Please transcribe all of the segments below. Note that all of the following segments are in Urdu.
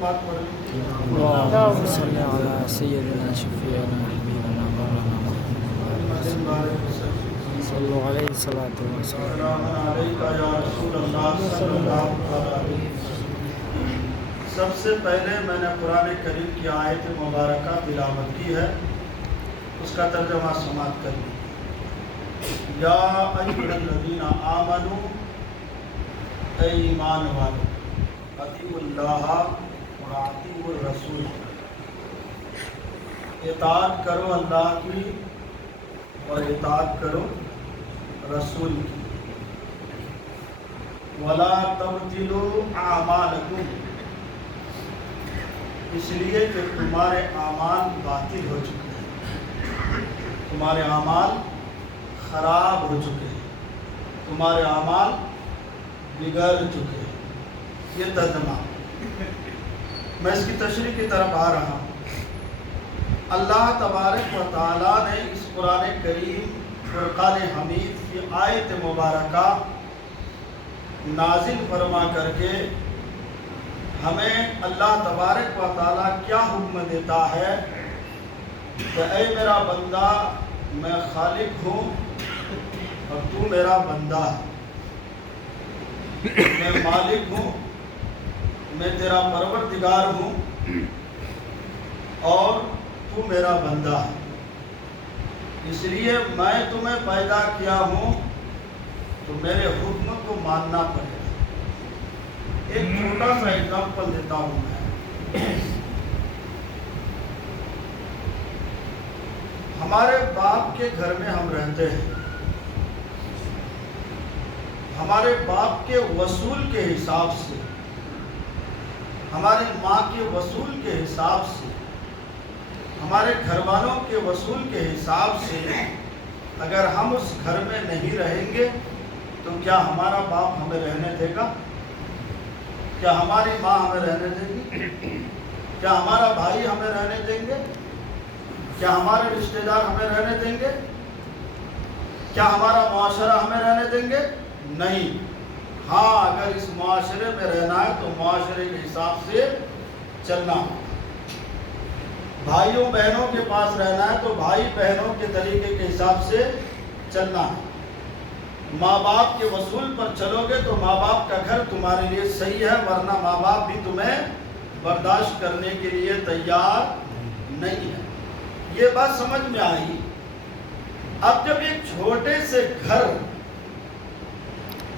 پاک پڑھ لیں. اللهم صل على سيدنا شفيعنا حبيبنا مولانا محمد صلوا عليه الصلاة والسلام. سلام علیکہ یا رسول اللہ صلی اللہ علیہ وسلم. سب سے پہلے میں نے قرآن کریم کی آیت مبارکہ تلاوت کی ہے، اس کا ترجمہ سماعت کر لی. یا ایھا الذین آمنوا، اے ایمان والو، اطیعوا اللہ و اطیعوا الرسول، اطاعت کرو اللہ کی اور اطاعت کرو رسول کی. وَلَا تَبْطِلُوا أَعْمَالَكُمْ، اس لیے کہ تمہارے اعمال باطل ہو چکے ہیں، تمہارے اعمال خراب ہو چکے ہیں، تمہارے اعمال بگڑ چکے ہیں. یہ ترجمہ. میں اس کی تشریح کی طرف آ رہا ہوں. اللہ تبارک و تعالیٰ نے اس قرآن کریم فرقان حمید کی آیت مبارکہ نازل فرما کر کے ہمیں اللہ تبارک و تعالیٰ کیا حکم دیتا ہے کہ اے میرا بندہ، میں خالق ہوں اور تو میرا بندہ ہے. میں مالک ہوں، میں تیرا پروردگار ہوں اور تو میرا بندہ ہے. اس لیے میں تمہیں پیدا کیا ہوں تو میرے حکم کو ماننا پڑے گا. ایک چھوٹا سا ایگزامپل دیتا ہوں میں. ہمارے باپ کے گھر میں ہم رہتے ہیں. ہمارے باپ کے وصول کے حساب سے، ہماری ماں کے وصول کے حساب سے، ہمارے گھر والوں کے وصول کے حساب سے اگر ہم اس گھر میں نہیں رہیں گے تو کیا ہمارا باپ ہمیں رہنے دے گا؟ کیا ہماری ماں ہمیں رہنے دے گی؟ کیا ہمارا بھائی ہمیں رہنے دیں گے؟ کیا ہمارے رشتہ دار ہمیں رہنے دیں گے؟ کیا ہمارا معاشرہ ہمیں رہنے دیں گے؟ نہیں. ہاں، اگر اس معاشرے میں رہنا ہے تو معاشرے کے حساب سے چلنا ہوگا. بھائیوں بہنوں کے پاس رہنا ہے تو بھائی بہنوں کے طریقے کے حساب سے چلنا ہے. ماں باپ کے وصول پر چلو گے تو ماں باپ کا گھر تمہارے لیے صحیح ہے، ورنہ ماں باپ بھی تمہیں برداشت کرنے کے لیے تیار نہیں ہے. یہ بات سمجھ میں آئی. اب جب ایک چھوٹے سے گھر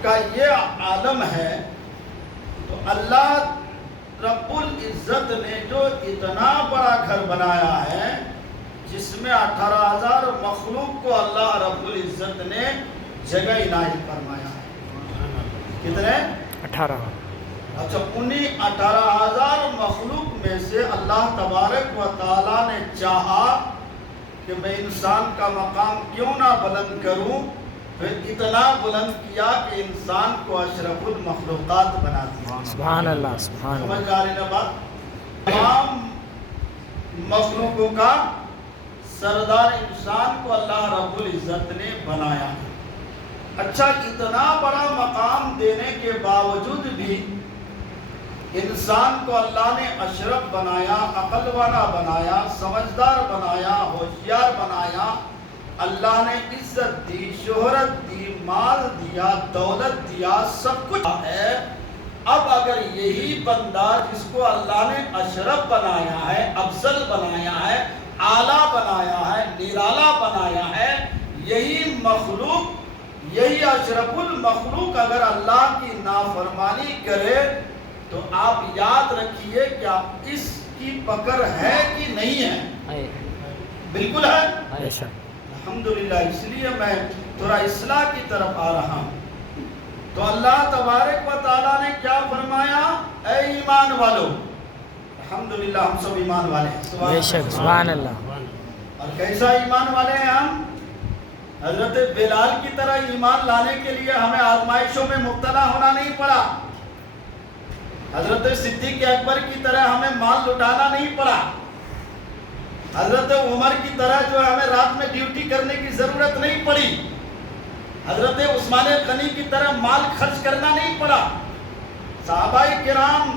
کا یہ عالم ہے تو اللہ رب العزت نے جو اتنا بڑا گھر بنایا ہے جس میں 18,000 مخلوق کو اللہ رب العزت نے جگہ عنایت فرمایا ہے. کتنے؟ 18. اچھا، انہی 18,000 مخلوق میں سے اللہ تبارک و تعالیٰ نے چاہا کہ میں انسان کا مقام کیوں نہ بلند کروں، پھر اتنا بلند کیا کہ انسان کو اشرف المخلوقات بنا دیا. سبحان اللہ، سبحان اللہ. سمجھ آ رہی نا بات؟ تمام مخلوقوں کا سردار انسان کو اللہ رب العزت نے بنایا. اچھا، اتنا بڑا مقام دینے کے باوجود بھی انسان کو اللہ نے اشرف بنایا، عقل والا بنایا، سمجھدار بنایا، ہوشیار بنایا. اللہ نے عزت دی، شہرت دی، مال دیا، دولت دیا، سب کچھ ہے. اب اگر یہی بندہ جس کو اللہ نے اشرف بنایا ہے، افضل بنایا ہے، اعلیٰ بنایا ہے، نرالا بنایا ہے، یہی مخلوق، یہی اشرف المخلوق اگر اللہ کی نافرمانی کرے تو آپ یاد رکھیے کہ آپ اس کی پکڑ ہے کہ نہیں ہے؟ بالکل ہے. الحمدللہ. اس لیے میں تھوڑا اصلاح کی طرف آ رہا ہوں. تو اللہ تبارک و تعالیٰ نے کیا فرمایا؟ اے ایمان والو. الحمدللہ ہم سب ایمان والے ہیں. سبحان اللہ. اور کیسا ایمان والے ہیں ہم؟ حضرت بلال کی طرح ایمان لانے کے لیے ہمیں آزمائشوں میں مبتلا ہونا نہیں پڑا. حضرت صدیق اکبر کی طرح ہمیں مال لٹانا نہیں پڑا. حضرت عمر کی طرح جو ہمیں رات میں ڈیوٹی کرنے کی ضرورت نہیں پڑی. حضرت عثمان غنی کی طرح مال خرچ کرنا نہیں پڑا. صحابہ کرام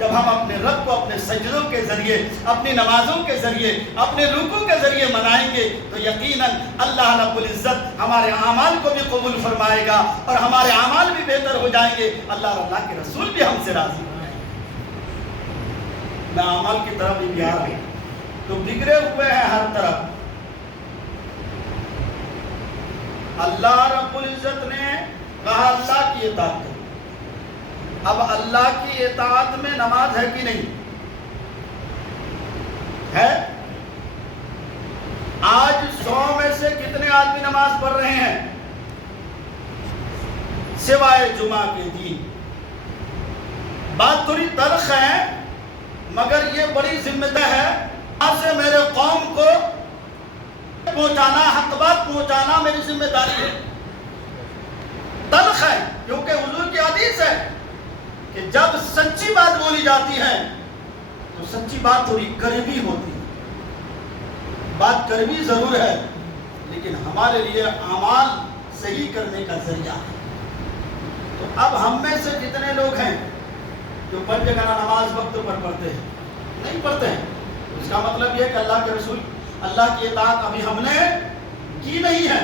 جب ہم اپنے رب کو اپنے سجدوں کے ذریعے، اپنی نمازوں کے ذریعے، اپنے رکوع کے ذریعے منائیں گے تو یقیناً اللہ رب العزت ہمارے اعمال کو بھی قبول فرمائے گا اور ہمارے اعمال بھی بہتر ہو جائیں گے، اللہ اور اللہ کے رسول بھی ہم سے راضی ہو جائیں گے۔ میں اعمال کی طرف بھی آ رہا ہوں تو بگڑے ہوئے ہیں ہر طرف۔ اللہ رب العزت نے کہا اللہ کی اطاعت کرو۔ اب اللہ کی اطاعت میں نماز ہے کہ نہیں ہے؟ آج 100 میں سے کتنے آدمی نماز پڑھ رہے ہیں سوائے جمعہ کے دن؟ بات تھوڑی تلخ ہے مگر یہ بڑی ذمہ داری ہے، آج سے میرے قوم کو پہنچانا، حق بات پہنچانا میری ذمہ داری ہے۔ تلخ ہے کیونکہ حضور کی حدیث ہے کہ جب سچی بات بولی جاتی ہے تو سچی بات تھوڑی کڑوی ہوتی ہے۔ بات کڑوی ضرور ہے لیکن ہمارے لیے اعمال صحیح کرنے کا ذریعہ ہے۔ تو اب ہم میں سے جتنے لوگ ہیں جو پنجگانہ نماز وقت پر پڑھتے ہیں، نہیں پڑھتے ہیں، اس کا مطلب یہ کہ اللہ کے رسول، اللہ کی اطاعت ابھی ہم نے کی نہیں ہے،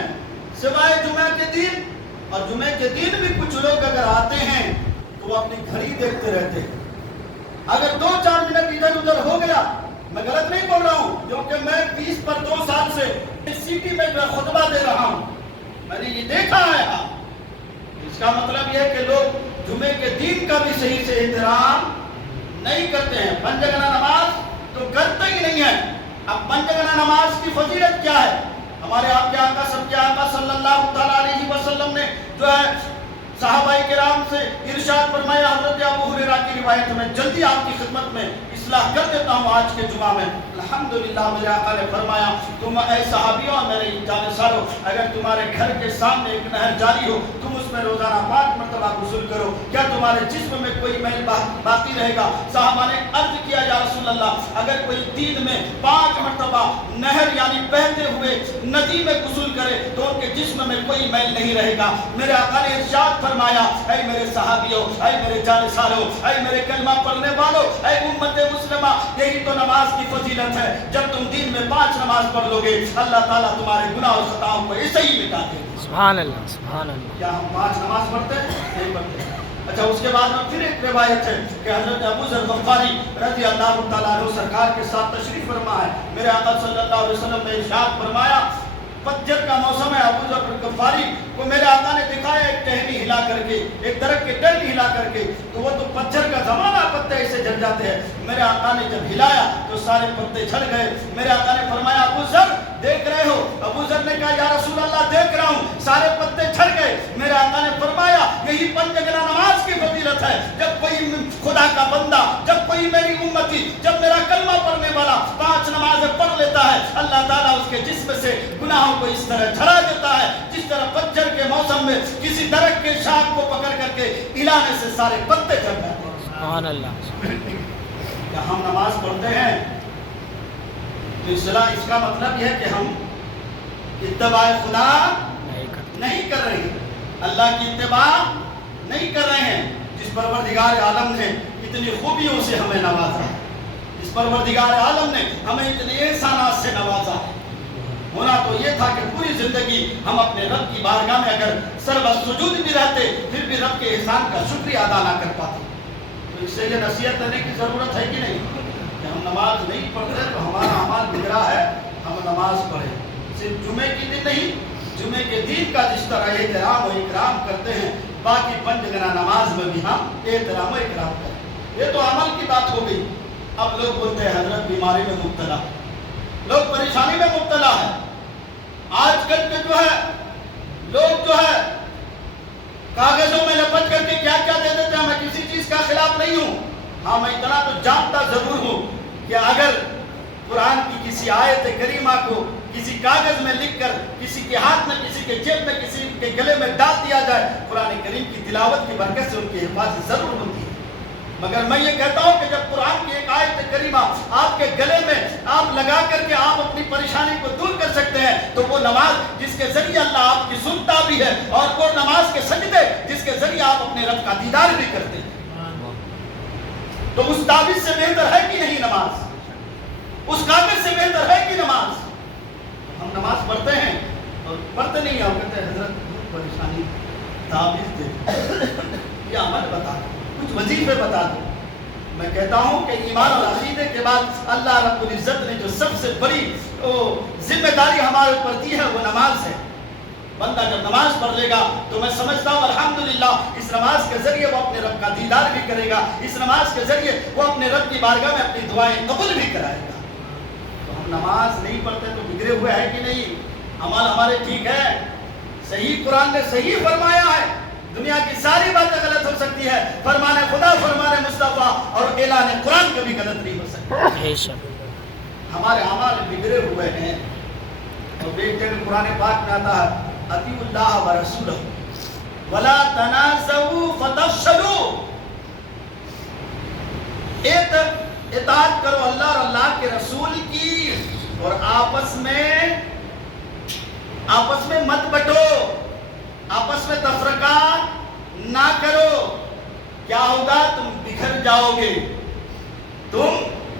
سوائے جمعہ کے دن۔ اور جمعہ کے دن بھی کچھ لوگ اگر آتے ہیں تو وہ اپنی گھڑی دیکھتے رہتے ہیں۔ اگر 2-4 منٹ ادھر ادھر ہو گیا، میں غلط نہیں بول رہا ہوں کیونکہ میں 20 پر 2 سال سے اس سٹی میں خطبہ دے رہا ہوں، میں نے یہ دیکھا ہے۔ اس کا مطلب یہ ہے کہ لوگ جمعے کے دن کا بھی صحیح سے احترام نہیں کرتے ہیں۔ پنجگانہ نماز تو کرتے ہی نہیں ہیں۔ اب پنجگانہ نماز کی فضیلت کیا ہے؟ ہمارے آپ کے آقا، سب کے آقا صلی اللہ تعالیٰ علیہ وسلم نے جو ہے صحابہ کرام سے ارشاد فرمایا، حضرت ابو ہریرہ کی روایت میں جلدی آپ کی خدمت میں اصلاح کر دیتا ہوں آج کے جمعہ میں۔ الحمدللہ میرے آقا نے فرمایا، تم اے صحابیوں میرے جانشینوں، اگر تمہارے گھر کے سامنے ایک نہر جاری ہو، تم اس میں روزانہ 5 مرتبہ غسل کرو، کیا تمہارے جسم میں کوئی میل باقی رہے گا؟ صحابہ نے عرض کیا، یا رسول اللہ اگر کوئی دن میں 5 مرتبہ نہر یعنی بہتے ہوئے ندی میں غسل کرے تو ان کے جسم میں کوئی میل نہیں رہے گا۔ میرے آقا نے ارشاد فرمایا، اے میرے صحابیوں، اے میرے جانشینوں، اے میرے کلمہ پڑھنے والوں، اے امت مسلمہ، یہی تو نماز کی فضیلت ہے۔ جب تم دن میں 5 نماز پڑھ لو گے اللہ تعالیٰ تمہارے گناہ اور خطاؤں کو ایسے ہی مٹا دے گا۔ سبحان اللہ، سبحان اللہ۔ کیا ہم 5 نماز پڑھتے ہیں؟ نہیں پڑھتے۔ اچھا، اس کے بعد میں پھر ایک روایت ہے کہ حضرت ابو ذر غفاری رضی اللہ تعالیٰ عنہ سرکار کے ساتھ تشریف فرما ہے۔ میرے آقا صلی اللہ علیہ وسلم نے ارشاد فرمایا، پتجھڑ کا موسم ہے، ابو ذر غفاری کو میرے آقا نے دکھایا ایک ٹہنی ہلا کر کے، ایک درخت کی ٹہنی ہلا کر کے، تو وہ تو پتجھڑ کا زمانہ، پتے ایسے جھڑ جاتے ہیں۔ میرے آقا نے جب ہلایا تو سارے پتے جھڑ گئے۔ میرے آقا نے فرمایا، ابو ذر دیکھ رہے ہو؟ ابو ذر نے کہا، یا رسول اللہ دیکھ رہا ہوں، سارے پتے جھڑ گئے۔ میرے آقا نے فرمایا، یہی پنجگانہ نماز کی فضیلت ہے۔ جب کوئی خدا کا بندہ، جب کوئی میری امتی، جب میرا کلمہ پڑھنے والا 5 نمازیں پڑھ لیتا ہے، اللہ تعالیٰ اس کے جسم سے گناہوں کو اس طرح جھڑا دیتا ہے جس طرح پتجھڑ کے موسم میں کسی درخت کے شاخ کو پکڑ کر کے ہلانے سے سارے پتے جھڑ جاتے ہیں۔ سبحان اللہ۔ کیا ہم نماز پڑھتے ہیں تو اس کا مطلب یہ ہے کہ ہم اتباع خدا نہیں کر رہے ہیں، اللہ کی اتباع نہیں کر رہے ہیں۔ جس پروردگار عالم نے اتنی خوبیوں سے ہمیں نوازا ہے، جس پروردگار عالم نے ہمیں اتنے احسانات سے نوازا ہے، ہونا تو یہ تھا کہ پوری زندگی ہم اپنے رب کی بارگاہ میں اگر سجود بھی رہتے پھر بھی رب کے احسان کا شکریہ ادا نہ کر پاتے۔ تو اس سے یہ نصیحت کرنے کی ضرورت ہے کہ نہیں کہ ہم نماز نہیں پڑھتے تو ہمارا اعمال بگڑا ہے، ہم نماز پڑھیں۔ صرف جمعے کے دن نہیں، جمعے کے دن کا جس طرح احترام و اکرام کرتے ہیں، باقی پنجگانہ نماز میں بھی ہم احترام و اکرام کریں۔ یہ تو عمل کی بات ہو گئی۔ اب لوگ بولتے ہیں حضرت بیماری میں مبتلا، لوگ پریشانی میں مبتلا ہے۔ آج کل کے جو ہے لوگ جو ہے کاغذوں میں لپٹ کر کے کیا کیا دے دیتے ہیں۔ میں کسی چیز کا خلاف نہیں ہوں، ہاں میں اتنا تو جانتا ضرور ہوں کہ اگر قرآن کی کسی آیت کریمہ کو کسی کاغذ میں لکھ کر کسی کے ہاتھ میں، کسی کے جیب میں، کسی کے گلے میں ڈال دیا جائے، قرآن کریم کی تلاوت کی برکت سے ان کی حفاظت ضرور ہوتی ہے۔ مگر میں یہ کہتا ہوں کہ جب قرآن کی ایک آیت کریمہ آپ کے گلے میں آپ لگا کر کے آپ اپنی پریشانی کو دور کر سکتے ہیں تو وہ نماز جس کے ذریعے اللہ آپ کی سنتا بھی ہے، اور وہ نماز کے سجدے جس کے ذریعے آپ اپنے رب کا دیدار بھی کرتے ہیں۔ تو اس تعویذ سے بہتر ہے کہ نہیں نماز؟ اس کاغذ سے بہتر ہے کہ نماز؟ ہم نماز پڑھتے ہیں اور پڑھتے نہیں ہیں، کہتے ہیں حضرت بہت پریشانی، تعویذ دے یا عمل بتا دو، کچھ وظیفے بتا دو۔ میں کہتا ہوں کہ ایمان اور عقیدے کے بعد اللہ رب العزت نے جو سب سے بڑی ذمہ داری ہمارے اوپر دی ہے وہ نماز ہے۔ بندہ جب نماز پڑھ لے گا تو میں سمجھتا ہوں الحمدللہ اس نماز کے ذریعے وہ اپنے رب کا دیدار بھی کرے گا، اس نماز کے ذریعے وہ اپنے رب کی بارگاہ میں اپنی دعائیں قبول بھی کرائے گا۔ تو ہم نماز نہیں پڑھتے تو بگڑے ہوئے ہیں کہ نہیں؟ عمل ہمارے ٹھیک ہے؟ صحیح قرآن نے صحیح فرمایا ہے، دنیا کی ساری باتیں غلط ہو سکتی ہے، فرمان خدا، فرمان مصطفیٰ اور اعلان قرآن کبھی غلط نہیں ہو سکتا۔ ہمارے اعمال بگڑے ہوئے ہیں، اور ایک جگہ قرآن پاک میں آتا ہے اطیعوا اللہ ورسولہ ولا تنازعوا فتفشلوا، اطاعت کرو اللہ اور اللہ کے رسول کی، اور آپس میں مت بٹو، آپس میں تفرقہ نہ کرو، کیا ہوگا؟ تم بکھر جاؤ گے، تم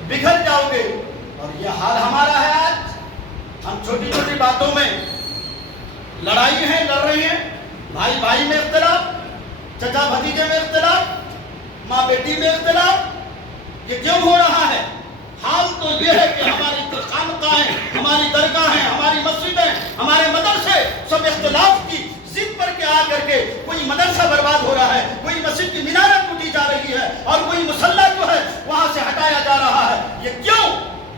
بکھر جاؤ گے۔ اور یہ حال ہمارا ہے آج، ہم چھوٹی چھوٹی باتوں میں لڑائی ہیں، لڑ رہے ہیں، بھائی بھائی میں اختلاف، چچا بھتیجے میں اختلاف، ماں بیٹی میں اختلاف۔ یہ کیوں ہو رہا ہے؟ حال تو یہ ہے کہ ہماری خانقاہیں، ہماری درگاہیں، ہماری مسجدیں، ہمارے مدرسے سب اختلاف کی ضد پر کے آ کر کے کوئی مدرسہ برباد ہو رہا ہے، کوئی مسجد کی میناریں ٹوٹی جا رہی ہے، اور کوئی مصلی جو ہے وہاں سے ہٹایا جا رہا ہے۔ یہ کیوں؟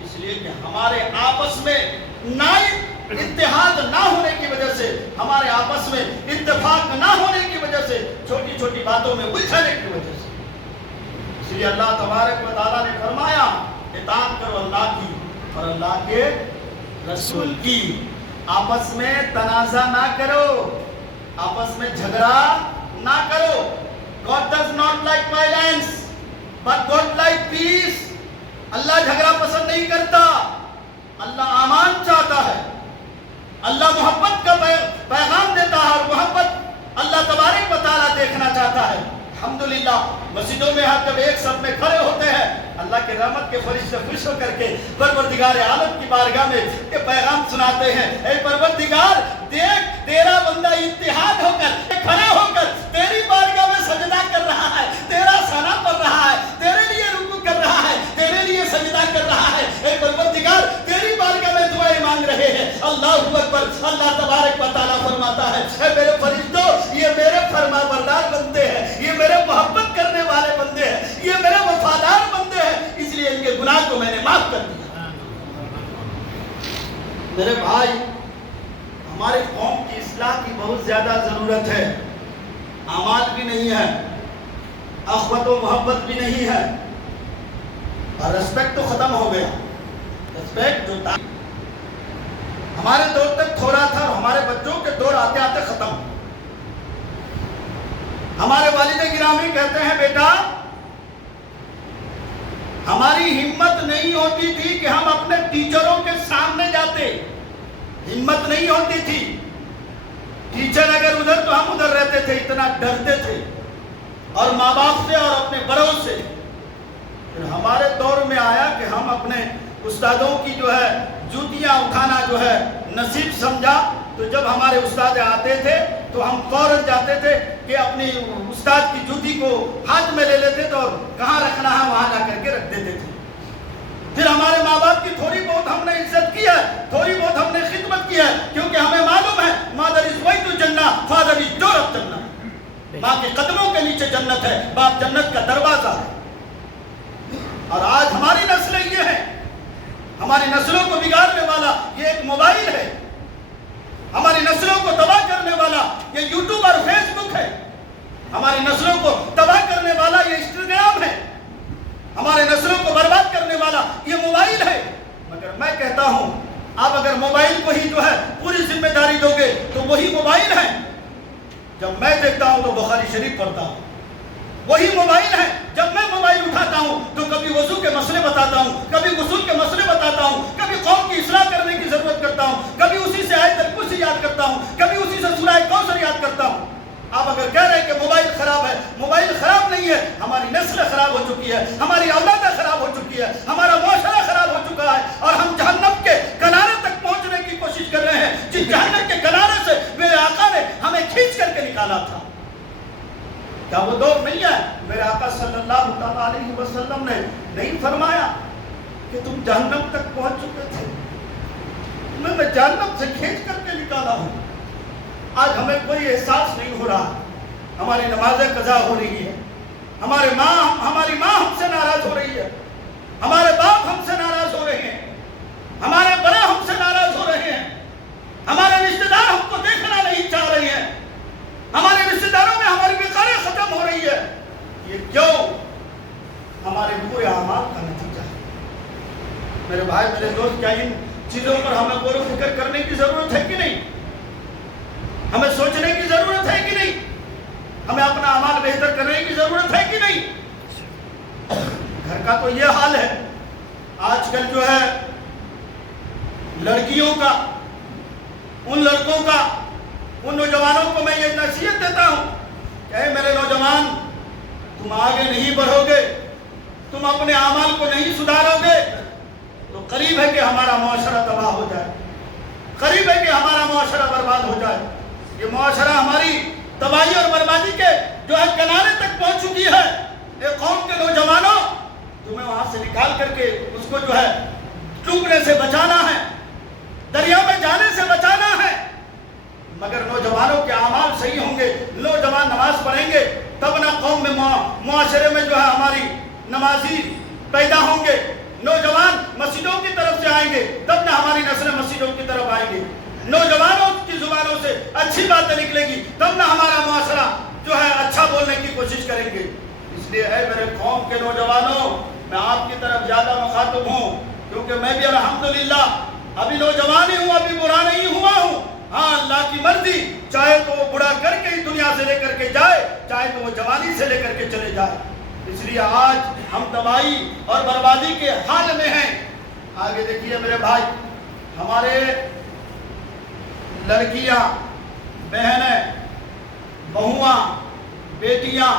اس لیے کہ ہمارے آپس میں اتحاد نہ ہونے کی وجہ سے، ہمارے آپس میں اتفاق نہ ہونے کی وجہ سے، چھوٹی چھوٹی باتوں میں الجھنے کی وجہ سے۔ اس لیے اللہ تبارک و تعالیٰ نے فرمایا اطاعت کرو اللہ کی اور اللہ کے رسول کی، آپس میں تنازع نہ کرو، آپس میں جھگڑا نہ کرو۔ God does not like violence but God like peace۔ اللہ جھگڑا پسند نہیں کرتا، اللہ امان چاہتا ہے، اللہ محبت کا پیغام دیتا ہے، اور محبت اللہ تبارک و تعالیٰ دیکھنا چاہتا ہے۔ الحمدللہ مسجدوں میں ہم جب ایک صف میں کھڑے ہوتے ہیں، اللہ کے رحمت کے فرشتے خوش ہو کر کے پروردگار عالم کی بارگاہ میں یہ پیغام سناتے ہیں، اے پروردگار دیکھ تیرا بندہ اتحاد ہو کر کھڑا ہو کر تیری بارگاہ میں سجدہ کر رہا ہے، تیرا ثنا پڑھ رہا ہے، تیرے لیے رکوع کر رہا ہے، تیرے لیے سجدہ کر رہا ہے۔ اے پروردگار تیری بارگاہ میں دعائیں مانگ رہے ہیں۔ اللہ اکبر۔ اللہ تبارک و تعالیٰ فرماتا ہے اے میرے فرشتوں، یہ میرے فرما بردار بندے ہیں، یہ میرے محبت کرنے والے بندے ہیں، یہ میرے وفادار بندے ہیں، اس لیے ان کے گناہ کو میں نے معاف کر دیا۔ میرے بھائی، ہماری قوم کی اصلاح کی بہت زیادہ ضرورت ہے، اعمال بھی نہیں ہے، اخوت و محبت بھی نہیں ہے، اور ریسپیکٹ تو ختم ہو گیا۔ ریسپیکٹ جو تھا ہمارے دور تک تھوڑا تھا، اور ہمارے بچوں کے دور آتے آتے ختم۔ ہمارے والد گرامی کہتے ہیں بیٹا ہماری ہمت نہیں ہوتی تھی کہ ہم اپنے ٹیچروں کے سامنے جاتے، ہمت نہیں ہوتی تھی، ٹیچر اگر ادھر تو ہم ادھر رہتے تھے، اتنا ڈرتے تھے، اور ماں باپ سے اور اپنے بڑوں سے۔ پھر ہمارے دور میں آیا کہ ہم اپنے استادوں کی جو ہے جوتیاں اٹھانا جو ہے نصیب سمجھا، تو جب ہمارے استاد آتے تھے تو ہم فوراً جاتے تھے کہ اپنی استاد کی جوتی کو ہاتھ میں لے لیتے تھے اور کہاں رکھنا ہے وہاں جا کر کے رکھ دیتے تھے۔ پھر ہمارے ماں باپ کی تھوڑی بہت ہم نے عزت کی ہے، تھوڑی بہت ہم نے خدمت کی ہے، کیونکہ ہمیں معلوم ہے مادر از وئی تو جنت، فادر از ڈور آف جنت، ماں کے قدموں کے نیچے جنت ہے، باپ جنت کا دروازہ ہے۔ اور آج ہماری نسلیں یہ ہیں، ہماری نسلوں کو بگاڑنے والا یہ ایک موبائل ہے، ہماری نسلوں کو تباہ کرنے والا یہ یوٹیوب اور فیس بک ہے، ہماری نسلوں کو تباہ کرنے والا یہ انسٹاگرام ہے، ہمارے نسلوں کو برباد کرنے والا یہ موبائل ہے۔ مگر میں کہتا ہوں آپ اگر موبائل کو ہی جو ہے پوری ذمہ داری دو گے تو وہی موبائل ہے۔ جب میں دیکھتا ہوں تو بخاری شریف پڑھتا ہوں، وہی موبائل ہے۔ جب میں موبائل اٹھاتا ہوں تو کبھی وضو کے مسئلے بتاتا ہوں، کبھی غسل کے مسئلے بتاتا ہوں، کبھی قوم کی اصلاح کرنے کی ضرورت کرتا ہوں، کبھی اسی سے آیت الکرسی یاد کرتا ہوں، کبھی اسی سے سورہ کوثر یاد کرتا ہوں۔ آپ اگر کہہ رہے ہیں کہ موبائل خراب ہے، موبائل خراب نہیں نہیں ہے, ہماری نسل خراب ہو چکی ہے, ہماری اولادیں خراب ہو چکی ہے, ہمارا معاشرہ خراب ہو چکا ہے, اور ہم جہنم کے کنارے تک پہنچنے کی کوشش کر رہے ہیں جس جہنم کے کنارے سے میرے آقا نے ہمیں کھینچ کر کے نکالا تھا. کیا وہ دور نہیں ہے؟ میرے آقا صلی اللہ تعالیٰ علیہ وسلم نے نہیں فرمایا کہ تم جہنم تک پہنچ چکے تھے, میں جہنم سے کھینچ کر کے نکالا ہوں. آج ہمیں کوئی احساس نہیں ہو رہا. ہماری نمازیں قضا ہو رہی ہے, ہماری ماں ہم سے ناراض ہو رہی ہے, ہمارے باپ ہم سے ناراض ہو رہے ہیں, ہمارے بڑے ہم سے ناراض ہو رہے ہیں, ہمارے رشتہ دار ہم کو دیکھنا نہیں چاہ رہے ہیں, ہمارے رشتہ داروں میں ہماری وقاریں ختم ہو رہی ہے. یہ کیوں؟ ہمارے برے اعمال کا نتیجہ ہے. میرے بھائی, میرے دوست, کیا ان چیزوں پر ہمیں غور و فکر کرنے کی ضرورت ہے کہ نہیں؟ ہمیں سوچنے کی ضرورت ہے کہ نہیں؟ ہمیں اپنا اعمال بہتر کرنے کی ضرورت ہے کہ نہیں؟ گھر کا تو یہ حال ہے. آج کل جو ہے لڑکیوں کا, ان لڑکوں کا, ان نوجوانوں کو میں یہ نصیحت دیتا ہوں کہ اے میرے نوجوان, تم آگے نہیں بڑھو گے, تم اپنے اعمال کو نہیں سدھارو گے تو قریب ہے کہ ہمارا معاشرہ تباہ ہو جائے, قریب ہے کہ ہمارا معاشرہ برباد ہو جائے. یہ معاشرہ ہماری تباہی اور بربادی کے جو ہے کنارے تک پہنچ چکی ہے. ایک قوم کے نوجوانوں, تمہیں وہاں سے نکال کر کے اس کو جو ہے ڈوبنے سے بچانا ہے, دریا میں جانے سے بچانا ہے. مگر نوجوانوں کے اعمال صحیح ہوں گے, نوجوان نماز پڑھیں گے, تب نہ قوم میں معاشرے میں جو ہے ہماری نمازی پیدا ہوں گے. نوجوان مسجدوں کی طرف سے آئیں گے, تب نہ ہماری نسلیں مسجدوں کی طرف آئیں گے. نوجوانوں کی زبانوں سے اچھی باتیں نکلے گی, تب نہ ہمارا معاشرہ جو ہے اچھا بولنے کی کوشش کریں گے. اس لیے اے میرے قوم کے نوجوانوں, میں آپ کی طرف زیادہ مخاطب ہوں, کیونکہ میں بھی الحمدللہ ابھی نوجوان ہی ہوں, ابھی برا نہیں ہوا ہوں. ہاں, اللہ کی مرضی, چاہے تو وہ بڑا کر کے ہی دنیا سے لے کر کے جائے, چاہے تو وہ جوانی سے لے کر کے چلے جائے. اس لیے آج ہم تباہی اور بربادی کے حال میں ہیں. آگے دیکھیے میرے بھائی, ہمارے لڑکیاں, بہنیں, بہواں, بیٹیاں,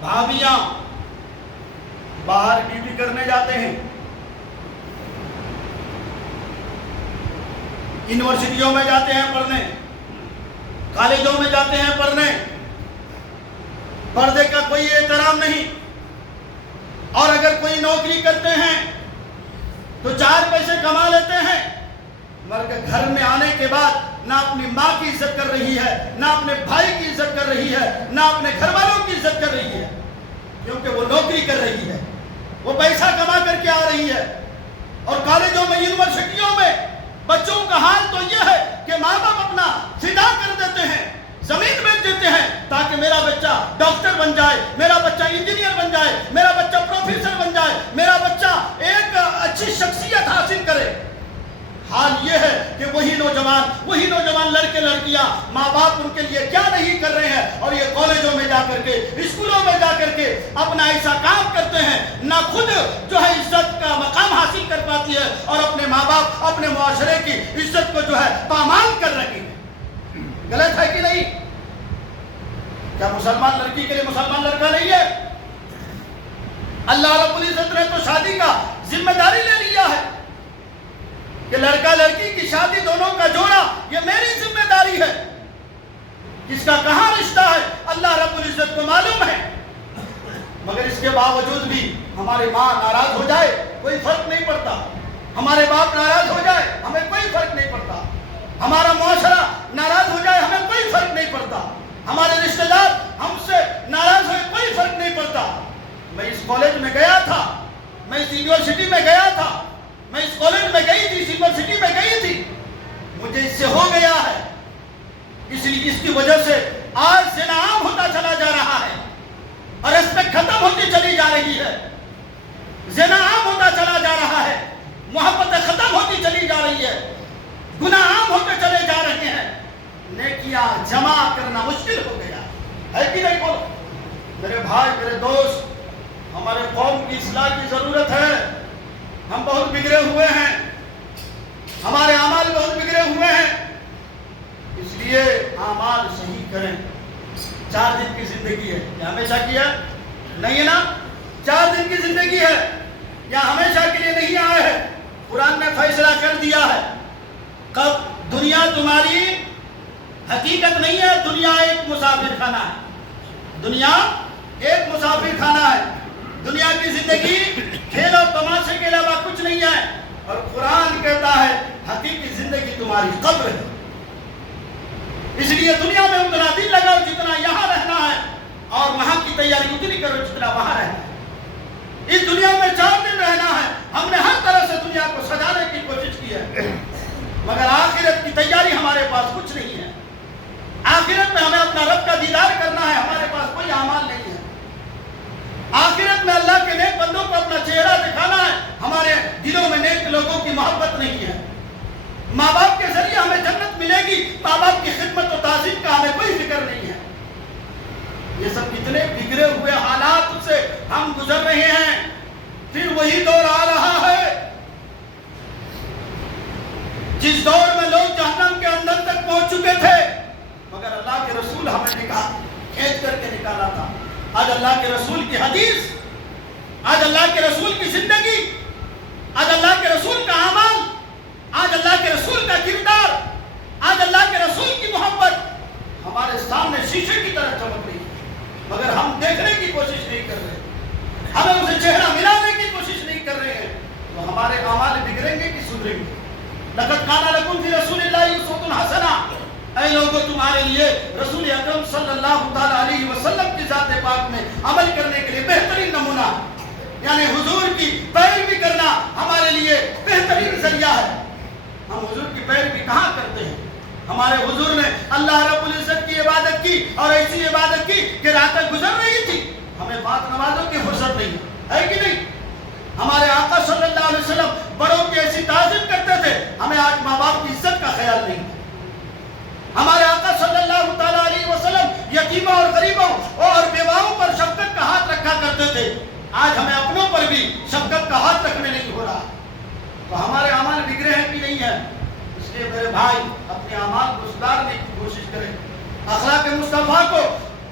بھابیاں باہر ڈیوٹی کرنے جاتے ہیں, یونیورسٹیوں میں جاتے ہیں پڑھنے, کالجوں میں جاتے ہیں پڑھنے. پردے کا کوئی احترام نہیں, اور اگر کوئی نوکری کرتے ہیں تو 4 پیسے کما لیتے ہیں, مگر گھر میں آنے کے بعد نہ اپنی ماں کی عزت کر رہی ہے, نہ اپنے بھائی کی عزت کر رہی ہے, نہ اپنے گھر والوں کی عزت کر رہی ہے, کیونکہ وہ نوکری کر رہی ہے, وہ پیسہ کما کر کے آ رہی ہے. اور کالجوں میں, یونیورسٹیوں میں بچوں کا حال تو یہ ہے کہ ماں باپ اپنا فدا کر دیتے ہیں, زمین بیچ دیتے ہیں تاکہ میرا بچہ ڈاکٹر بن جائے, میرا بچہ انجینئر بن جائے, میرا بچہ پروفیسر بن جائے, میرا بچہ ایک اچھی شخصیت حاصل کرے. حال یہ ہے کہ وہی نوجوان لڑکے لڑکیاں, ماں باپ ان کے لیے کیا نہیں کر رہے ہیں, اور یہ کالجوں میں جا کر کے, اسکولوں میں جا کر کے اپنا ایسا کام کرتے ہیں, نہ خود جو ہے عزت کا مقام حاصل کر پاتی ہے, اور اپنے ماں باپ, اپنے معاشرے کی عزت کو جو ہے پامال کر رہی ہے. غلط ہے کہ نہیں؟ کیا مسلمان لڑکی کے لیے مسلمان لڑکا نہیں ہے؟ اللہ رب العزت نے تو شادی کا ذمہ داری لے لیا ہے کہ لڑکا لڑکی کی شادی دونوں کا جوڑا یہ میری ذمہ داری ہے. کس کا کہاں رشتہ ہے اللہ رب العزت کو معلوم ہے. مگر اس کے باوجود بھی ہماری ماں ناراض ہو جائے کوئی فرق نہیں پڑتا, ہمارے باپ ناراض ہو جائے ہمیں کوئی فرق نہیں پڑتا, ہمارا معاشرہ ناراض ہو جائے ہمیں کوئی فرق نہیں پڑتا, ہمارے رشتہ دار ہم سے ناراض ہوئے کوئی فرق نہیں پڑتا. میں اس کالج میں گیا تھا, میں اس یونیورسٹی میں گیا تھا, میں اس کالج میں گئی تھی, اس یونیورسٹی میں گئی تھی, مجھے اس سے ہو گیا ہے. اس کی وجہ سے آج زنا عام ہوتا چلا جا رہا ہے, اور رسپیکٹ ختم ہوتی چلی جا رہی ہے, زنا عام ہوتا چلا جا رہا ہے, محبتیں ختم ہوتی چلی جا رہی ہے, گناہ عام ہوتے چلے جا رہے ہیں, نیکیاں جمع کرنا مشکل ہو گیا ہے کہ نہیں؟ بولو میرے بھائی, میرے دوست, ہمارے قوم کی اصلاح کی ضرورت ہے. ہم بہت بگڑے ہوئے ہیں, ہمارے اعمال بہت بگڑے ہوئے ہیں, اس لیے اعمال صحیح کریں. 4 دن کی زندگی ہے, یہ ہمیشہ کی ہے, نہیں ہے نا؟ 4 دن کی زندگی ہے، یا ہمیشہ کے لیے نہیں آئے ہیں۔ قرآن نے فیصلہ کر دیا ہے، کب دنیا تمہاری حقیقت نہیں ہے، دنیا ایک مسافر خانہ ہے، دنیا ایک مسافر خانہ ہے، دنیا کی زندگی کھیل اور تماشے کے علاوہ کچھ نہیں ہے، اور قرآن کہتا ہے حقیقی زندگی تمہاری قبر ہے۔ اس لیے دنیا میں اتنا دل لگاؤ جتنا یہاں رہنا ہے، اور وہاں کی تیاری اتنی کرو جتنا وہاں رہنا ہے۔ اس دنیا میں 4 دن رہنا ہے، ہم نے ہر طرح سے دنیا کو سجانے کی کوشش کی ہے، مگر آخرت کی تیاری ہمارے پاس کچھ نہیں ہے۔ آخرت میں ہمیں اپنا رب کا دیدار کرنا ہے، ہمارے پاس کوئی اعمال نہیں ہے۔ آخرت میں اللہ کے نیک بندوں کو اپنا چہرہ دکھانا ہے، ہمارے دلوں میں نیک لوگوں کی محبت نہیں ہے۔ ماں باپ کے ذریعے ہمیں جنت ملے گی، ماں باپ کی خدمت و تعظیم کا ہمیں کوئی فکر نہیں ہے۔ یہ سب کتنے بگڑے ہوئے حالات سے ہم گزر رہے ہیں، پھر وہی دور آ رہا ہے جس دور میں لوگ جہنم کے اندر تک پہنچ چکے تھے، مگر اللہ کے رسول ہمیں کھینچ کر کے نکالا تھا۔ آج اللہ کے رسول کی حدیث، آج اللہ کے رسول کی زندگی، آج اللہ کے رسول کا عمل، آج اللہ کے رسول کا کردار، آج اللہ کے رسول کی محبت ہمارے سامنے شیشے کی طرح چمک رہی ہے، مگر ہم دیکھنے کی کوشش نہیں کر رہے، ہمیں اسے چہرہ ملانے کی کوشش نہیں کر رہے ہیں، تو ہمارے اعمال بگڑیں گے کہ سدھریں گے؟ لقد کان لکم فی رسول اللہ اسوۃ حسنہ، اے لوگوں تمہارے لیے رسول اکرم صلی اللہ تعالی علیہ وسلم کی ذات پاک میں عمل کرنے کے لیے بہترین نمونہ، یعنی حضور کی پیروی کرنا ہمارے لیے بہترین ذریعہ ہے۔ ہم حضور کی پیروی کہاں کرتے ہیں؟ ہمارے حضور نے اللہ رب العزت کی عبادت کی، اور ایسی عبادت کی کہ راتیں گزر رہی تھی، ہمیں 5 نمازوں کی فرصت نہیں ہے کہ نہیں؟ ہمارے آقا صلی اللہ علیہ وسلم بڑوں کی ایسی تعظیم کرتے تھے، ہمیں آج ماں باپ کی عزت کا خیال نہیں ہے۔ ہمارے آقا صلی اللہ تعالیٰ علیہ وسلم یتیموں اور غریبوں اور بیواؤں پر شفقت کا ہاتھ رکھا کرتے تھے، آج ہمیں اپنوں پر بھی شفقت کا ہاتھ رکھنے نہیں ہو رہا، تو ہمارے اعمال بگڑے ہیں کہ نہیں ہیں؟ اس لیے میرے بھائی اپنے اعمال کو سدھارنے کی کوشش کریں، اخلاق مصطفیٰ کو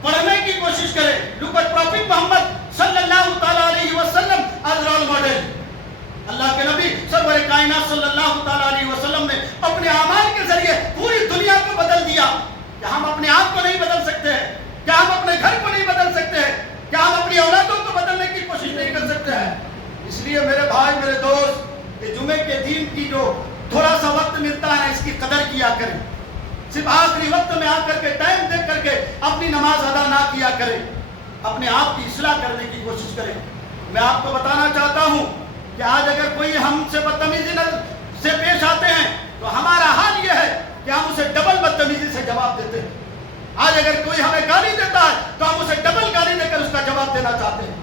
پڑھنے کی کوشش کریں۔ لک ایٹ پروفٹ محمد صلی اللہ تعالیٰ علیہ وسلم as role model۔ اللہ کے نبی سرور کائنات صلی اللہ تعالیٰ علیہ وسلم نے اپنے اعمال کے ذریعے پوری دنیا کو بدل دیا۔ کیا ہم اپنے آپ کو نہیں بدل سکتے ہیں؟ کیا ہم اپنے گھر کو نہیں بدل سکتے ہیں؟ کیا ہم اپنی اولادوں کو بدلنے کی کوشش نہیں کر سکتے ہیں؟ اس لیے میرے بھائی میرے دوست، یہ جمعے کے دن کی جو تھوڑا سا وقت ملتا ہے اس کی قدر کیا کریں، صرف آخری وقت میں آ کر کے ٹائم دیکھ کر کے اپنی نماز ادا نہ کیا کریں، اپنے آپ کی اصلاح کرنے کی کوشش کریں۔ میں آپ کو بتانا چاہتا ہوں کہ آج اگر کوئی ہم سے بدتمیزی سے پیش آتے ہیں تو ہمارا حال یہ ہے کہ ہم اسے ڈبل بدتمیزی سے جواب دیتے ہیں۔ آج اگر کوئی ہمیں گالی دیتا ہے تو ہم اسے ڈبل گالی دے کر اس کا جواب دینا چاہتے ہیں۔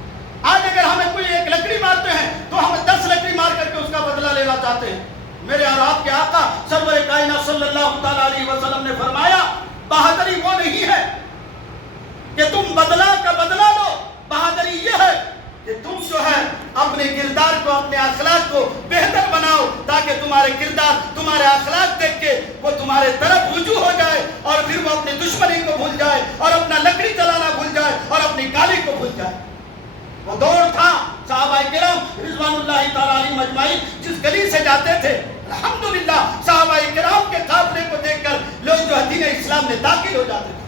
آج اگر ہمیں کوئی 1 لکڑی مارتے ہیں تو ہم 10 لکڑی مار کر کے اس کا بدلہ لینا چاہتے ہیں۔ میرے اور آپ کے آقا سرور کائنات صلی اللہ تعالیٰ علیہ وسلم نے فرمایا، بہادری وہ نہیں ہے کہ تم بدلہ کا بدلہ لو، بہادری یہ ہے کہ تم جو ہے اپنے کردار کو، اپنے اخلاق کو بہتر بناؤ، تاکہ تمہارے کردار، تمہارے اخلاق دیکھ کے وہ تمہارے طرف رجوع ہو جائے، اور پھر وہ اپنی دشمنی کو بھول جائے، اور اپنا لکڑی چلانا بھول جائے، اور اپنی گالی کو بھول جائے۔ وہ دور تھا صحابہ کرام رضوان اللہ تعالیٰ علیہم اجمعین جس گلی سے جاتے تھے، الحمدللہ صحابہ کرام کے قافلے کو دیکھ کر لوگ جو دین اسلام میں داخل ہو جاتے تھے۔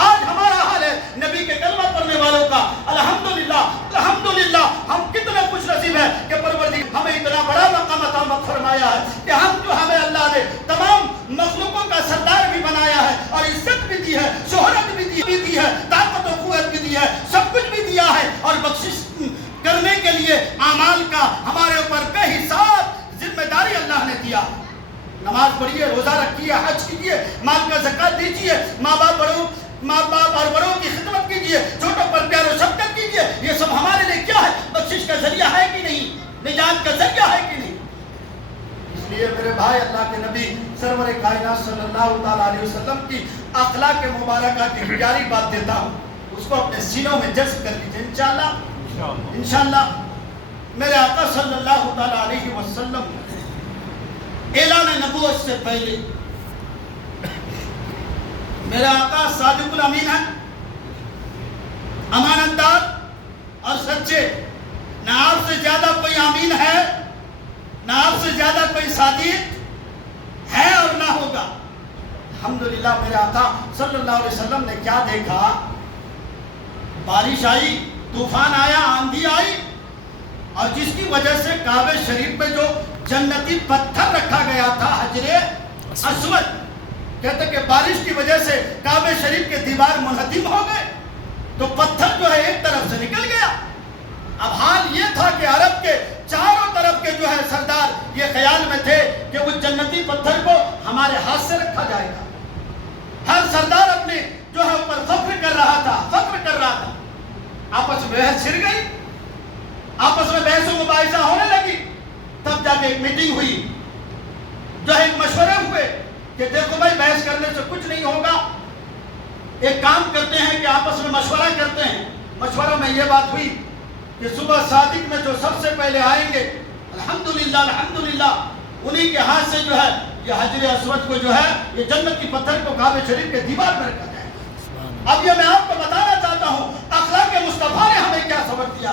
آج ہمارا حال ہے نبی کے کلمہ پڑھنے والوں کا، الحمدللہ الحمدللہ ہم کتنے خوش نصیب ہیں کہ پروردگار ہمیں اتنا بڑا مقام عطا فرمایا ہے کہ ہمیں اللہ نے تمام مخلوقوں کا سردار بھی بنایا ہے، اور عزت بھی دی ہے، شہرت بھی دی ہے، طاقت و قوت بھی دی ہے، سب کچھ بھی دیا ہے، اور بخشش کرنے کے لیے اعمال کا ہمارے اوپر بے حساب ذمہ داری اللہ نے دیا۔ نماز پڑھیے، روزہ رکھیے، حج کیجیے، مال کا زکات دیجیے، ماں باپ اور بڑوں کی خدمت کیجیے، چھوٹوں پر پیار و شفقت کیجیے، یہ سب ہمارے لیے کیا ہے؟ بخشش کا ذریعہ ہے کہ نہیں؟ نجات کا ذریعہ ہے کہ نہیں؟ اس لیے میرے بھائی اللہ کے نبی سرور کائنات صلی اللہ تعالیٰ علیہ وسلم کی اخلاق مبارکہ کی پیاری بات دیتا ہوں، اس کو اپنے سینوں میں جذب کر لیجیے انشاءاللہ۔ میرے آقا صلی اللہ تعالیٰ علیہ وسلم اعلان نبوت سے پہلے میرا آقا صادق الامین ہے، امانت دار، اور سچے. نہ آپ سے زیادہ کوئی آمین ہے, نہ آپ سے زیادہ کوئی صادق ہے اور نہ ہوگا. الحمدللہ میرے آقا صلی اللہ علیہ وسلم نے کیا دیکھا؟ بارش آئی, طوفان آیا, آندھی آئی, اور جس کی وجہ سے کعبہ شریف پہ جو جنتی پتھر رکھا گیا تھا حجر اسود, کہتے کہ بارش کی وجہ سے کعبہ شریف کے دیوار منہدم ہو گئے, تو پتھر جو ہے ایک طرف سے نکل گیا. اب حال یہ تھا کہ عرب کے چاروں طرف کے جو ہے سردار یہ خیال میں تھے کہ اس جنتی پتھر کو ہمارے ہاتھ سے رکھا جائے گا. ہر سردار اپنے جو ہے اوپر فخر کر رہا تھا. آپس میں بحث چھڑ گئی, آپس میں بحث و مباحثہ ہونے لگی. تب جا کے ایک میٹنگ ہوئی, جو ہے ایک مشورے ہوئے کہ دیکھو بھائی بحث کرنے سے کچھ نہیں ہوگا, ایک کام کرتے ہیں کہ آپس میں مشورہ کرتے ہیں. مشورہ میں یہ بات ہوئی کہ صبح صادق میں جو سب سے پہلے آئیں گے, الحمدللہ انہی کے ہاتھ سے جو ہے یہ حجر اسود کو جو ہے یہ جنت کی پتھر کو کعبہ شریف کے دیوار پر رکھا جائے گا. اب یہ میں آپ کو بتانا چاہتا ہوں, اخلاق مصطفیٰ نے ہمیں کیا سبق دیا,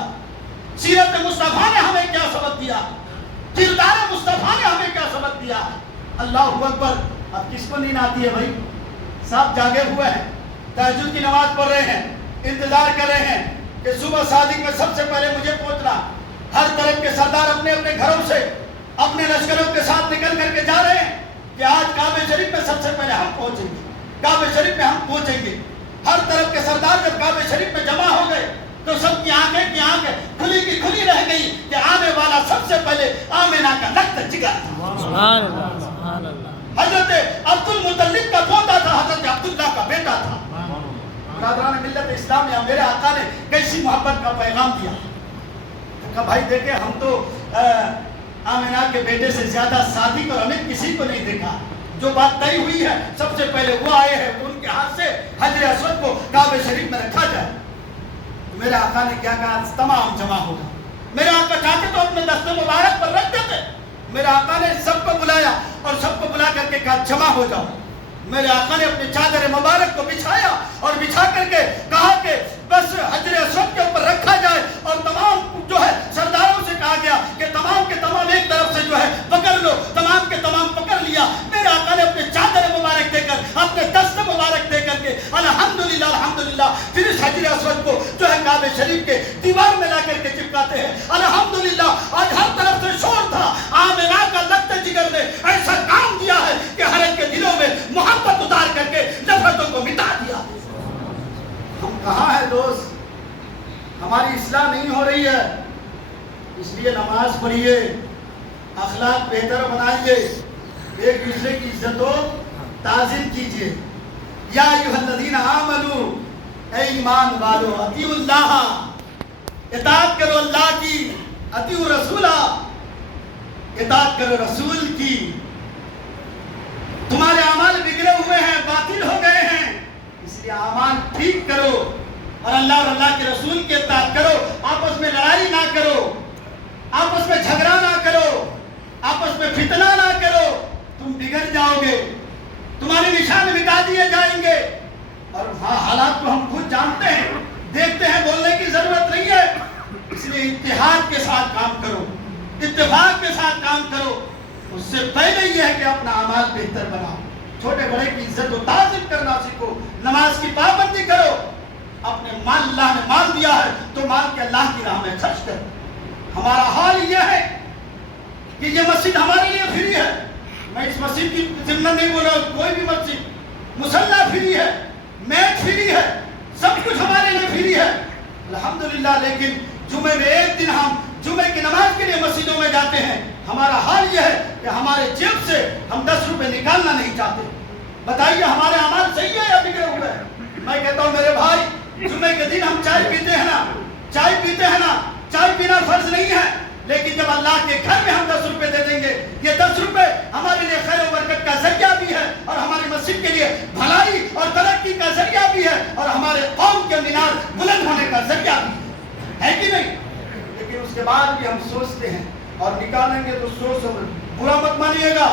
سیرت مصطفیٰ نے ہمیں کیا سبق دیا, کردار مصطفیٰ نے ہمیں کیا سبق دیا. اللہ اکبر. اب کس کو نیند آتی ہے بھائی؟ سب جاگے ہوئے ہیں, تہجد کی نماز پڑھ رہے ہیں, انتظار کر رہے ہیں کہ صبح صادق میں سب سے پہلے مجھے پہنچنا. ہر طرف کے سردار اپنے اپنے گھروں سے اپنے لشکروں کے ساتھ نکل کر کے جا رہے ہیں کہ آج کعبہ شریف میں سب سے پہلے ہم پہنچیں گے, کعبہ شریف میں ہم پہنچیں گے. ہر طرف کے سردار جب کعبہ شریف میں جمع ہو گئے تو سب کی آنکھیں کھلی کی کھلی رہ گئی کہ آنے والا سب سے پہلے آمنہ کا لخت جگر تھا. سبحان اللہ, سبحان اللہ. حضرت عبد المطلب کا پوتا تھا, حضرت عبداللہ کا بیٹا تھا. برادران ملت اسلامیہ, میرے آقا نے کیسی محبت کا پیغام دیا. کہا بھائی دیکھیں ہم تو آمنہ کے بیٹے سے زیادہ صادق اور امین کسی کو نہیں دیکھا. جو بات طے ہوئی ہے سب سے پہلے وہ آئے ہیں تو ان کے ہاتھ سے حجر اسود کو کعبہ شریف میں رکھا جائے. میرے آقا نے کیا کہا؟ تمام جمع ہوگا. میرے آقا چاہتے تو اپنے دست مبارک پر رکھ دیتے. میرے آقا نے سب کو بلایا اور سب کو بلا کر کے کہا جمع ہو جاؤ. میرے آقا نے اپنی چادر مبارک کو بچھایا اور بچھا کر کے کہا کہ بس حجر اسود کے اوپر رکھا جائے, اور تمام جو ہے سرداروں سے کہا گیا کہ تمام کے تمام ایک طرف سے جو ہے پکڑ لو. تمام کے تمام پکڑ لیا. میرے آقا نے اپنے چادر مبارک دے کر اپنے دست مبارک دے کر کے الحمدللہ پھر اس حجر اسود کو جو ہے کعبہ شریف کے دیوار میں لا کر کے چپکاتے ہیں. الحمدللہ آج ہر طرف سے شور تھا. آمنہ کا لخت جگر نے ایسا کام کیا ہے کہ ہر ایک کے دلوں میں محبت اتار کر کے نفرتوں کو مٹا دیا. ہم کہاں ہیں دوست؟ ہماری اصلاح نہیں ہو رہی ہے, اس لیے نماز پڑھیے, اخلاق بہتر بنائیے, ایک دوسرے کی عزت و تعظیم کیجیے. یا ایھا الذین آمنوا, اے ایمان والو, اطیعوا اللہ, اطاعت کرو اللہ کی, اطیعوا رسولہ, اطاعت کرو رسول کی. تمہارے اعمال بگڑے ہوئے ہیں, باطل ہو گئے ہیں, اس لیے اعمال ٹھیک کرو اور اللہ کے رسول کی اطاعت کرو. آپس میں لڑائی نہ کرو, آپس میں جھگڑا نہ کرو, آپس میں فتنہ نہ کرو. تم بگڑ جاؤ گے, تمہارے نشان مٹا دیے جائیں گے. اور حالات کو ہم خود جانتے ہیں, دیکھتے ہیں, بولنے کی ضرورت نہیں ہے. اس لیے اتحاد کے ساتھ کام کرو, اتفاق کے ساتھ کام کرو. اس سے پہلے یہ ہے کہ اپنا اعمال بہتر بناؤ, چھوٹے بڑے کی عزت و تعظیم کرنا سیکھو, نماز کی پابندی کرو. اپنے مال اللہ نے مال دیا ہے تو مال کے اللہ کی راہ میں خرچ کرو. ہمارا حال یہ ہے کہ یہ مسجد ہمارے لیے فری ہے. میں اس مسجد کی ضمن نہیں بول رہا, کوئی بھی مسجد, مصلی فری ہے, میچ فری ہے, سب کچھ ہمارے لیے فری ہے الحمدللہ. لیکن جمعے میں ایک دن ہم جمعے کی نماز کے لیے مسجدوں میں جاتے ہیں. ہمارا حال یہ ہے کہ ہمارے جیب سے ہم 10 روپے نکالنا نہیں چاہتے. بتائیے ہمارے اعمال صحیح ہے یا بگڑے ہوئے ہیں؟ میں کہتا ہوں میرے بھائی, جمعے کے دن ہم چائے پیتے ہیں نا, چائے پینا فرض نہیں ہے, لیکن جب اللہ کے گھر میں ہم 10 روپے دے دیں گے, یہ 10 روپے ہمارے لیے خیر و برکت کا ذریعہ بھی ہے, اور ہماری مسجد کے لیے بھلائی اور ترقی کا ذریعہ بھی ہے, اور ہمارے قوم کے مینار بلند ہونے کا ذریعہ بھی ہے کہ نہیں؟ لیکن اس کے بعد بھی ہم سوچتے ہیں اور نکالیں گے تو سوچ برا مت مانیے گا.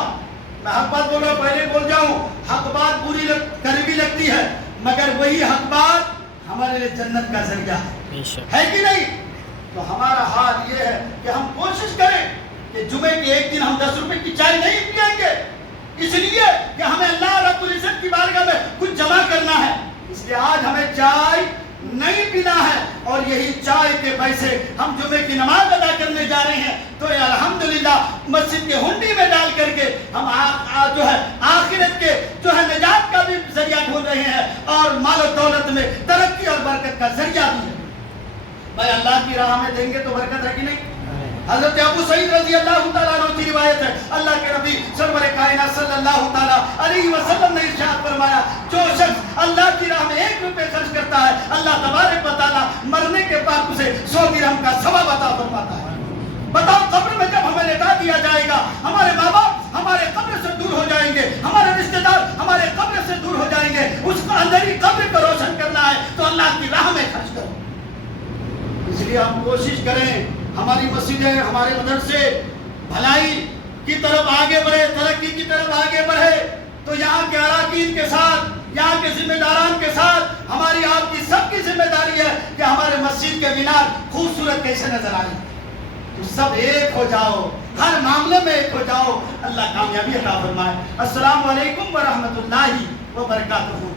میں حق بات بول رہا ہوں, پہلے بول جاؤں, حق بات بری قریبی لگتی ہے, مگر وہی حق بات ہمارے لیے جنت کا ذریعہ ہے کہ نہیں؟ تو ہمارا حال یہ ہے کہ ہم کوشش کریں کہ جمعے کے ایک دن ہم 10 روپے کی چائے نہیں پئیں گے، اس لیے کہ ہمیں اللہ رب العزت کی بارگاہ میں کچھ جمع کرنا ہے، اس لیے آج ہمیں چائے نہیں پینا ہے، اور یہی چائے کے پیسے ہم جمعے کی نماز ادا کرنے جا رہے ہیں تو یہ الحمدللہ مسجد کے ہنڈی میں ڈال کر کے ہم جو ہے آخرت کے جو ہے نجات کا بھی ذریعہ ڈھونڈ رہے ہیں، اور مال و دولت میں ترقی اور برکت کا ذریعہ بھی ہے۔ بھائی اللہ کی راہ میں دیں گے تو برکت ہے کہ نہیں؟ حضرت ابو سعید رضی اللہ تعالیٰ عنہ کی روایت ہے، اللہ کے نبی سرور کائنات صلی اللہ تعالیٰ علیہ وسلم نے ارشاد فرمایا، جو شخص اللہ کی راہ میں 1 روپے خرچ کرتا ہے، اللہ تبارک و تعالیٰ مرنے کے بعد اسے 100 درہم کا ثواب عطا فرماتا ہے۔ بتاؤ قبر میں جب ہمیں لٹا دیا جائے گا، ہمارے ماں باپ ہمارے قبر سے دور ہو جائیں گے، ہمارے رشتہ دار ہمارے قبر سے دور ہو جائیں گے، اس کو اندری قبر کو روشن کرنا ہے تو اللہ کی راہ میں خرچ کرو۔ اس لیے ہم کوشش کریں ہماری مسجدیں، ہمارے مدرسے بھلائی کی طرف آگے بڑھے، ترقی کی طرف آگے بڑھے، تو یہاں کے اراکین کے ساتھ، یہاں کے ذمہ داران کے ساتھ ہماری آپ کی سب کی ذمہ داری ہے کہ ہمارے مسجد کے مینار خوبصورت کیسے نظر آئے، تو سب ایک ہو جاؤ، ہر معاملے میں ایک ہو جاؤ، اللہ کامیابی عطا فرمائے۔ السلام علیکم ورحمۃ اللہ وبرکاتہ۔